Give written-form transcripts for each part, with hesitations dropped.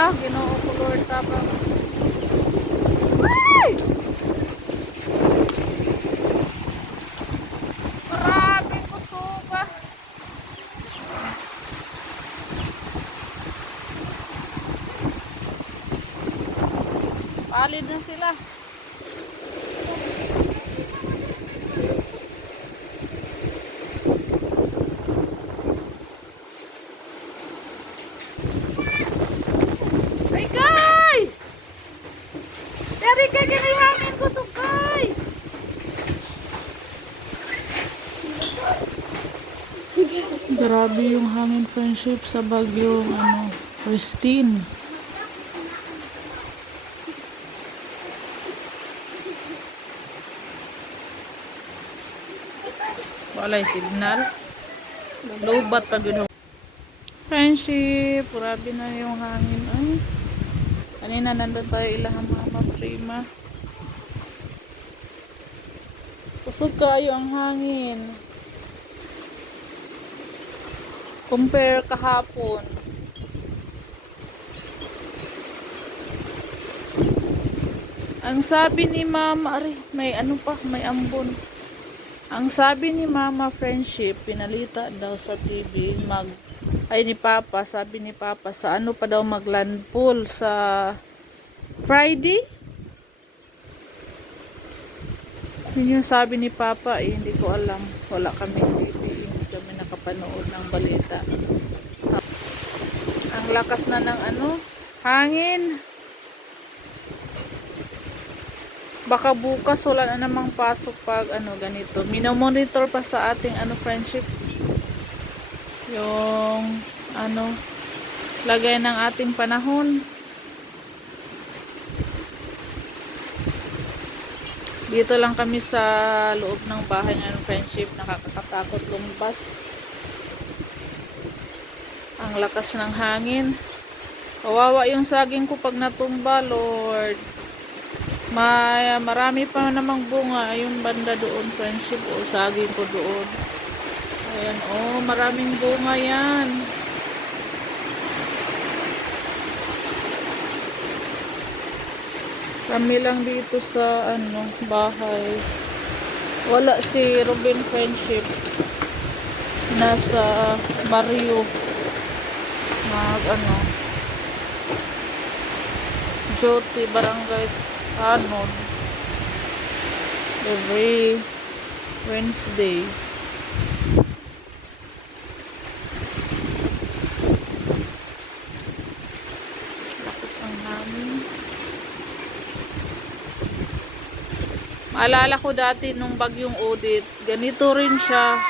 Hala, Ginoo ko Lord tapang. Ay! Maraming kusuba. Palid na sila. Ay, kay! Dari ka ganihangin ko sukay. Grabe yung hangin friendship sa bagyong Christine. Walay signal. Lubat pag yun. Friendship, grabe na yung hangin. Ay, kanina nandun tayo ilahang mama prima. Kusog kayo ang hangin. Compare kahapon. Ang sabi ni mama, may may ambon. Ang sabi ni mama friendship, pinalita daw sa TV, ni Papa, sabi ni Papa, sa ano pa daw maglandfall sa Friday? Yun yung sabi ni Papa, hindi ko alam. Wala kami TV, hindi kami nakapanood ng balita. Ang lakas na ng hangin. Baka bukas wala na namang pasok pag ganito. Minomonitor pa sa ating friendship yung lagay ng ating panahon. Dito lang kami sa loob ng bahay ng friendship, nakakatakot lumabas. Ang lakas ng hangin. Kawawa yung saging ko pag natumba, Lord. Marami pa namang bunga yung banda doon friendship saging ko doon. Ayan maraming bunga yan. Kami lang dito sa bahay. Wala si Ruben friendship. Nasa barrio. Joti barangay every Wednesday. Lakas ang hangin. Maalala ko dati nung bagyong Odette, ganito rin siya.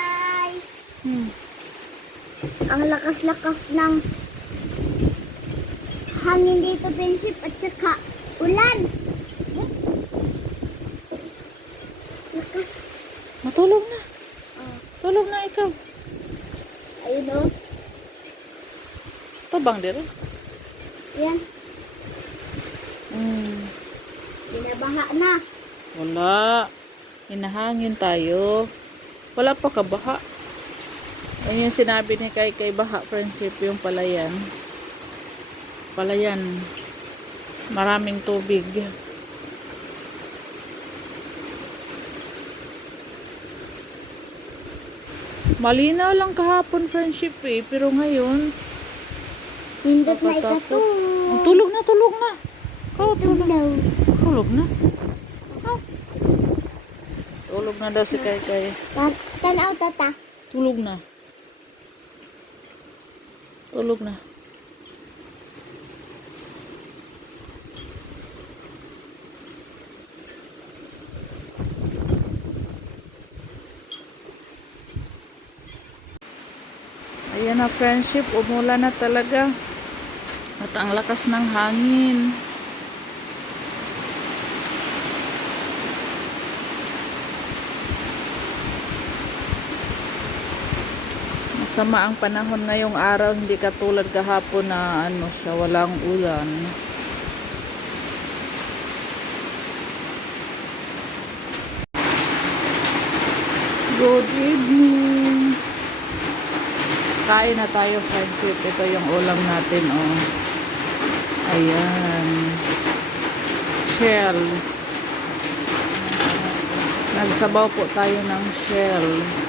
Ang lakas-lakas ng hangin dito, friendship, at saka ulan. Lakas. Matulog na. Tulog na ikaw. Ayun Tabang dito. Yan. Binabaha na. Wala. Hinahangin tayo. Wala pa kabaha. Ayun yung sinabi ni kay baha friendship yung palayan. Palayan. Maraming tubig. Malinaw lang kahapon friendship pero ngayon Hindot na ikato. Tulog na. Tulog na. Tulog na daw si Kay. Tanaw tata. Tulog na. Ayan na friendship, umulan na talaga. At ang lakas ng hangin. Masama ang panahon ngayong araw, hindi katulad kahapon na walang ulan. Good evening. Kain na tayo friendship. Ito yung ulam natin Ayan. Shell. Nagsabaw po tayo ng shell.